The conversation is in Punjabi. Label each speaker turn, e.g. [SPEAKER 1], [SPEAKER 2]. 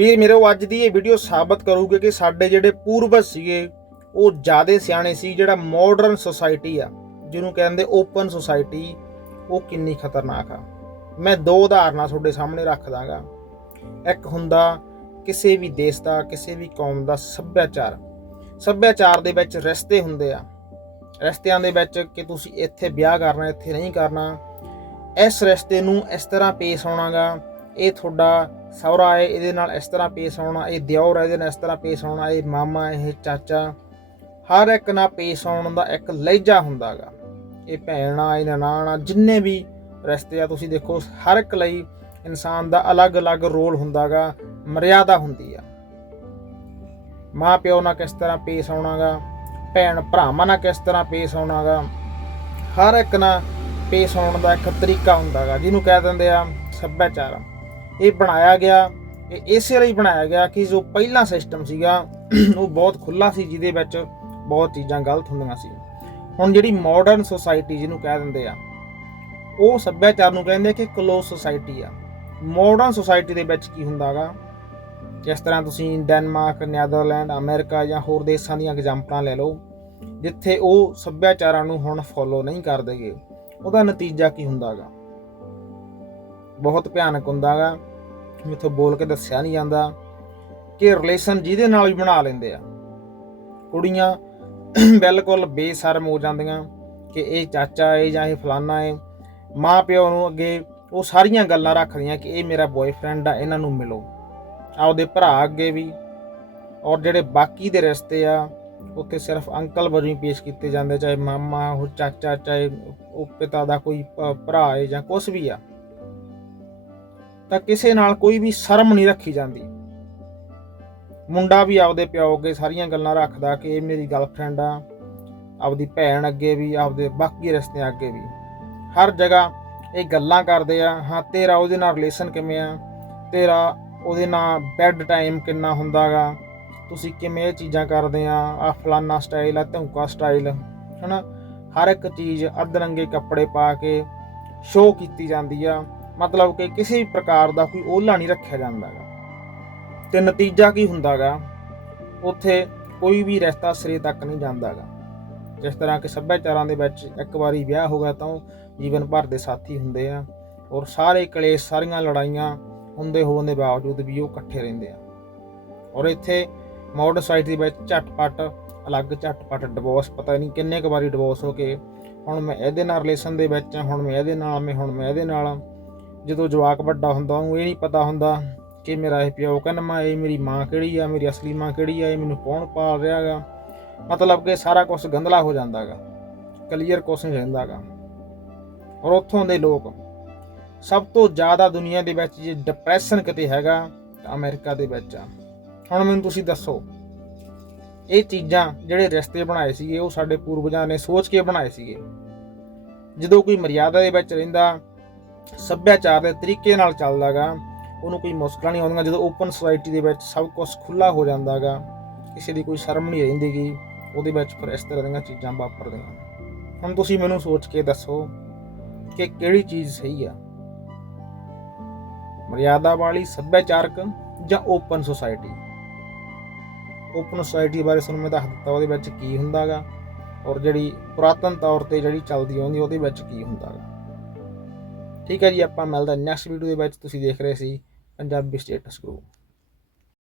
[SPEAKER 1] ਵੀਰ, ਮੇਰੇ ਉਹ ਅੱਜ ਦੀ ਇਹ ਵੀਡੀਓ ਸਾਬਤ ਕਰੂਗੇ ਕਿ ਸਾਡੇ ਜਿਹੜੇ ਪੂਰਵਜ ਸੀਗੇ, ਉਹ ਜਿਆਦੇ ਸਿਆਣੇ ਸੀ, ਜਿਹੜਾ ਮਾਡਰਨ ਸੋਸਾਇਟੀ ਆ, ਜਿਹਨੂੰ ਕਹਿੰਦੇ ਓਪਨ ਸੋਸਾਇਟੀ ਉਹ ਕਿੰਨੀ ਖਤਰਨਾਕ ਆ। ਮੈਂ ਦੋ ਉਦਾਹਰਨਾਂ ਤੁਹਾਡੇ ਸਾਹਮਣੇ ਰੱਖ ਦਾਂਗਾ। ਇੱਕ ਹੁੰਦਾ ਕਿਸੇ ਵੀ ਦੇਸ਼ ਦਾ, ਕਿਸੇ ਵੀ ਕੌਮ ਦਾ ਸੱਭਿਆਚਾਰ। ਸੱਭਿਆਚਾਰ ਦੇ ਵਿੱਚ ਰਿਸ਼ਤੇ ਹੁੰਦੇ ਆ। ਰਿਸ਼ਤਿਆਂ ਦੇ ਵਿੱਚ ਕਿ ਤੁਸੀਂ ਇੱਥੇ ਵਿਆਹ ਕਰਨਾ, ਇੱਥੇ ਨਹੀਂ ਕਰਨਾ। ਇਸ ਰਿਸ਼ਤੇ ਨੂੰ ਇਸ ਤਰ੍ਹਾਂ ਪੇਸ਼ ਆਉਣਾਗਾ ਇਹ ਤੁਹਾਡਾ ਸਹੁਰਾ ਹੈ, ਇਹਦੇ ਨਾਲ ਇਸ ਤਰ੍ਹਾਂ ਪੇਸ਼ ਆਉਣਾ ਇਹ ਦਿਓਰ ਹੈ, ਇਹਦੇ ਨਾਲ ਇਸ ਤਰ੍ਹਾਂ ਪੇਸ਼ ਆਉਣਾ ਇਹ ਮਾਮਾ, ਇਹ ਚਾਚਾ, ਹਰ ਇੱਕ ਨਾਲ ਪੇਸ਼ ਆਉਣ ਦਾ ਇੱਕ ਲਹਿਜਾ ਹੁੰਦਾਗਾ। ਇਹ ਭੈਣਾ, ਇਹ ਨਨਾਣਾ, ਜਿੰਨੇ ਵੀ ਰਿਸ਼ਤੇ ਆ ਤੁਸੀਂ ਦੇਖੋ, ਹਰ ਇੱਕ ਲਈ ਇਨਸਾਨ ਦਾ ਅਲੱਗ-ਅਲੱਗ ਰੋਲ ਹੁੰਦਾਗਾ, ਮਰਿਆਦਾ ਹੁੰਦੀ ਆ। ਮਾਂ ਪਿਓ ਨਾਲ ਕਿਸ ਤਰ੍ਹਾਂ ਪੇਸ਼ ਆਉਣਾਗਾ ਭੈਣ ਭਰਾਵਾਂ ਨਾਲ ਕਿਸ ਤਰ੍ਹਾਂ ਪੇਸ਼ ਆਉਣਾਗਾ ਹਰ ਇੱਕ ਨਾਲ ਪੇਸ਼ ਆਉਣ ਦਾ ਇੱਕ ਤਰੀਕਾ ਹੁੰਦਾਗਾ, ਜਿਹਨੂੰ ਕਹਿ ਦਿੰਦੇ ਆ ਸੱਭਿਆਚਾਰ ਇਹ ਬਣਾਇਆ ਗਿਆ ਇਹ ਇਸੇ ਲਈ ਬਣਾਇਆ ਗਿਆ ਕਿ ਜੋ ਪਹਿਲਾ ਸਿਸਟਮ ਸੀਗਾ, ਉਹ ਬਹੁਤ ਖੁੱਲਾ ਸੀ, ਜਿਹਦੇ ਵਿੱਚ ਬਹੁਤ ਚੀਜ਼ਾਂ ਗਲਤ ਹੁੰਦੀਆਂ ਸੀ। ਹੁਣ ਜਿਹੜੀ ਮਾਡਰਨ ਸੋਸਾਇਟੀ ਜਿਹਨੂੰ ਕਹਿ ਦਿੰਦੇ ਆ, ਉਹ ਸੱਭਿਆਚਾਰ ਨੂੰ ਕਹਿੰਦੇ ਕਿ ਕਲੋਜ਼ ਸੋਸਾਇਟੀ ਆ। ਮਾਡਰਨ ਸੋਸਾਇਟੀ ਦੇ ਵਿੱਚ ਕੀ ਹੁੰਦਾਗਾ ਜਿਸ ਤਰ੍ਹਾਂ ਤੁਸੀਂ ਡੈਨਮਾਰਕ ਨੈਦਰਲੈਂਡ ਅਮਰੀਕਾ ਜਾਂ ਹੋਰ ਦੇਸ਼ਾਂ ਦੀਆਂ ਐਗਜ਼ਾਮਪਲਾਂ ਲੈ ਲਓ, ਜਿੱਥੇ ਉਹ ਸੱਭਿਆਚਾਰਾਂ ਨੂੰ ਹੁਣ ਫੋਲੋ ਨਹੀਂ ਕਰਦੇਗੇ ਉਹਦਾ ਨਤੀਜਾ ਕੀ ਹੁੰਦਾਗਾ ਬਹੁਤ ਭਿਆਨਕ ਹੁੰਦਾਗਾ ਮੈਥੋਂ ਬੋਲ ਕੇ ਦੱਸਿਆ ਨਹੀਂ ਜਾਂਦਾ ਕਿ ਰਿਲੇਸ਼ਨ ਜਿਹਦੇ ਨਾਲ ਵੀ ਬਣਾ ਲੈਂਦੇ ਆ। ਕੁੜੀਆਂ ਬਿਲਕੁਲ ਬੇਸ਼ਰਮ ਹੋ ਜਾਂਦੀਆਂ ਕਿ ਇਹ ਚਾਚਾ ਹੈ ਜਾਂ ਇਹ ਫਲਾਨਾ ਹੈ ਮਾਂ ਪਿਓ ਨੂੰ ਅੱਗੇ ਉਹ ਸਾਰੀਆਂ ਗੱਲਾਂ ਰੱਖਦੀਆਂ ਕਿ ਇਹ ਮੇਰਾ ਬॉयਫ੍ਰੈਂਡ ਆ, ਇਹਨਾਂ ਨੂੰ ਮਿਲੋ। ਆਪਦੇ ਭਰਾ ਅੱਗੇ ਵੀ ਔਰ ਜਿਹੜੇ ਬਾਕੀ ਦੇ ਰਿਸ਼ਤੇ ਆ, ਉੱਥੇ ਸਿਰਫ ਅੰਕਲ ਵਜੋਂ ਹੀ ਪੇਸ਼ ਕੀਤੇ ਜਾਂਦੇ ਚਾਹੇ ਮਾਮਾ ਹੋ ਚਾਚਾ, ਚਾਹੇ ਉਹ ਪਿਤਾ ਦਾ ਕੋਈ ਭਰਾ ਹੈ ਜਾਂ ਕੁਝ ਵੀ ਆ। ਤਾਂ ਕਿਸੇ ਨਾਲ ਕੋਈ ਵੀ ਸ਼ਰਮ ਨਹੀਂ ਰੱਖੀ ਜਾਂਦੀ। ਮੁੰਡਾ ਵੀ ਆਪਦੇ ਪਿਓ ਅੱਗੇ ਸਾਰੀਆਂ ਗੱਲਾਂ ਰੱਖਦਾ ਕਿ ਇਹ ਮੇਰੀ ਗਰਲਫ੍ਰੈਂਡ ਆ, ਆਪਦੀ ਭੈਣ ਅੱਗੇ ਵੀ, ਆਪਦੇ ਬਾਕੀ ਰਿਸ਼ਤਿਆਂ ਅੱਗੇ ਵੀ। ਹਰ ਜਗ੍ਹਾ ਇਹ ਗੱਲਾਂ ਕਰਦੇ ਆ, ਹਾਂ, ਤੇਰਾ ਉਹਦੇ ਨਾਲ ਰਿਲੇਸ਼ਨ ਕਿਵੇਂ ਆ? ਤੇਰਾ ਉਹਦੇ ਨਾਲ ਬੈੱਡ ਟਾਈਮ ਕਿੰਨਾ ਹੁੰਦਾਗਾ? ਤੁਸੀਂ ਕਿਵੇਂ ਇਹ ਚੀਜ਼ਾਂ ਕਰਦੇ ਆ? ਆ ਫਲਾਨਾ ਸਟਾਈਲ ਆ, ਧੌਂਕਾ ਸਟਾਈਲ ਹਨਾ? ਹਰ ਇੱਕ ਚੀਜ਼ ਅਧਰੰਗੇ ਕੱਪੜੇ ਪਾ ਕੇ ਸ਼ੋਅ ਕੀਤੀ ਜਾਂਦੀ ਆ। ਮਤਲਬ ਕਿ ਕਿਸੇ ਵੀ ਪ੍ਰਕਾਰ ਦਾ ਕੋਈ ਓਹਲਾ ਨਹੀਂ ਰੱਖਿਆ ਜਾਂਦਾਗਾ ਤੇ ਨਤੀਜਾ ਕੀ ਹੁੰਦਾਗਾ ਉੱਥੇ ਕੋਈ ਵੀ ਰਿਸ਼ਤਾ ਸਿਰੇ ਤੱਕ ਨਹੀਂ ਜਾਂਦਾਗਾ ਜਿਸ ਤਰ੍ਹਾਂ ਕਿ ਸੱਭਿਆਚਾਰਾਂ ਦੇ ਵਿੱਚ ਇੱਕ ਵਾਰੀ ਵਿਆਹ ਹੋ ਗਿਆ ਤਾਂ ਉਹ ਜੀਵਨ ਭਰ ਦੇ ਸਾਥੀ ਹੁੰਦੇ ਆ ਔਰ ਸਾਰੇ ਕਲੇਸ਼, ਸਾਰੀਆਂ ਲੜਾਈਆਂ ਹੁੰਦੇ ਹੋਣ ਦੇ ਬਾਵਜੂਦ ਵੀ ਉਹ ਇਕੱਠੇ ਰਹਿੰਦੇ ਆ। ਔਰ ਇੱਥੇ ਮਾਡਰਨ ਸੋਸਾਇਟੀ ਵਿੱਚ ਝਟਪਟ, ਅਲੱਗ ਝਟਪਟ ਡਿਵੋਰਸ ਪਤਾ ਨਹੀਂ ਕਿੰਨੇ ਕੁ ਵਾਰੀ ਡਿਵੋਰਸ ਹੋ ਕੇ ਹੁਣ ਮੈਂ ਇਹਦੇ ਨਾਲ ਰਿਲੇਸ਼ਨ ਦੇ ਵਿੱਚ ਆ ਹੁਣ ਮੈਂ ਇਹਦੇ ਨਾਲ, ਮੈਂ ਹੁਣ ਮੈਂ ਇਹਦੇ ਨਾਲ ਜਦੋਂ ਜਵਾਕ ਵੱਡਾ ਹੁੰਦਾ ਉਹਨੂੰ ਇਹ ਨਹੀਂ ਪਤਾ ਹੁੰਦਾ ਕਿ ਮੇਰਾ ਇਹ ਪਿਓ ਕਹਿੰਦਾ ਮੈਂ ਇਹ ਮੇਰੀ ਮਾਂ ਕਿਹੜੀ ਆ, ਮੇਰੀ ਅਸਲੀ ਮਾਂ ਕਿਹੜੀ ਆ, ਇਹ ਮੈਨੂੰ ਕੌਣ ਪਾਲ ਰਿਹਾਗਾ ਮਤਲਬ ਕਿ ਸਾਰਾ ਕੁਝ ਗੰਦਲਾ ਹੋ ਜਾਂਦਾਗਾ ਕਲੀਅਰ ਕੁਛ ਨਹੀਂ ਰਹਿੰਦਾਗਾ ਔਰ ਉੱਥੋਂ ਦੇ ਲੋਕ ਸਭ ਤੋਂ ਜ਼ਿਆਦਾ ਦੁਨੀਆ ਦੇ ਵਿੱਚ ਜੇ ਡਿਪਰੈਸ਼ਨ ਕਿਤੇ ਹੈਗਾ ਤਾਂ ਅਮਰੀਕਾ ਦੇ ਵਿੱਚ ਆ। ਹੁਣ ਮੈਨੂੰ ਤੁਸੀਂ ਦੱਸੋ, ਇਹ ਚੀਜ਼ਾਂ ਜਿਹੜੇ ਰਿਸ਼ਤੇ ਬਣਾਏ ਸੀਗੇ ਉਹ ਸਾਡੇ ਪੂਰਵਜਾਂ ਨੇ ਸੋਚ ਕੇ ਬਣਾਏ ਸੀਗੇ। ਜਦੋਂ ਕੋਈ ਮਰਿਆਦਾ ਦੇ ਵਿੱਚ ਰਹਿੰਦਾ ਸੱਭਿਆਚਾਰ ਦੇ ਤਰੀਕੇ ਨਾਲ ਚੱਲਦਾਗਾ, ਉਹਨੂੰ ਕੋਈ ਮੁਸ਼ਕਲਾਂ ਨਹੀਂ ਆਉਂਦੀਆਂ, ਜਦੋਂ ਓਪਨ ਸੋਸਾਇਟੀ ਦੇ ਵਿੱਚ ਸਭ ਕੁਝ ਖੁੱਲਾ ਹੋ ਜਾਂਦਾਗਾ, ਕਿਸੇ ਦੀ ਕੋਈ ਸ਼ਰਮ ਨਹੀਂ ਰਹਿੰਦੀਗੀ ਉਹਦੇ ਵਿੱਚ ਫਿਰ ਇਸ ਤਰ੍ਹਾਂ ਦੀਆਂ ਚੀਜ਼ਾਂ ਵਾਪਰਦੀਆਂ ਹੁਣ ਤੁਸੀਂ ਮੈਨੂੰ ਸੋਚ ਕੇ ਦੱਸੋ ਕਿ ਕਿਹੜੀ ਚੀਜ਼ ਸਹੀ ਆ? ਮਰਿਆਦਾ ਵਾਲੀ ਸੱਭਿਆਚਾਰਕ ਜਾਂ ਓਪਨ ਸੋਸਾਇਟੀ ਓਪਨ ਸੋਸਾਇਟੀ ਬਾਰੇ ਤੁਹਾਨੂੰ ਮੈਂ ਦੱਸ ਦਿੱਤਾ, ਉਹਦੇ ਵਿੱਚ ਕੀ ਹੁੰਦਾਗਾ? ਔਰ ਜਿਹੜੀ ਪੁਰਾਤਨ ਤੌਰ ਤੇ ਜਿਹੜੀ ਚੱਲਦੀ ਆਉਂਦੀ, ਉਹਦੇ ਵਿੱਚ ਕੀ ਹੁੰਦਾਗਾ? ਠੀਕ ਹੈ ਜੀ, ਆਪਾਂ ਮਿਲਦਾ ਨੈਕਸਟ ਵੀਡੀਓ ਦੇ ਵਿੱਚ, ਤੁਸੀਂ ਦੇਖ ਰਹੇ ਸੀ ਪੰਜਾਬੀ ਸਟੇਟਸ ਗਰੁੱਪ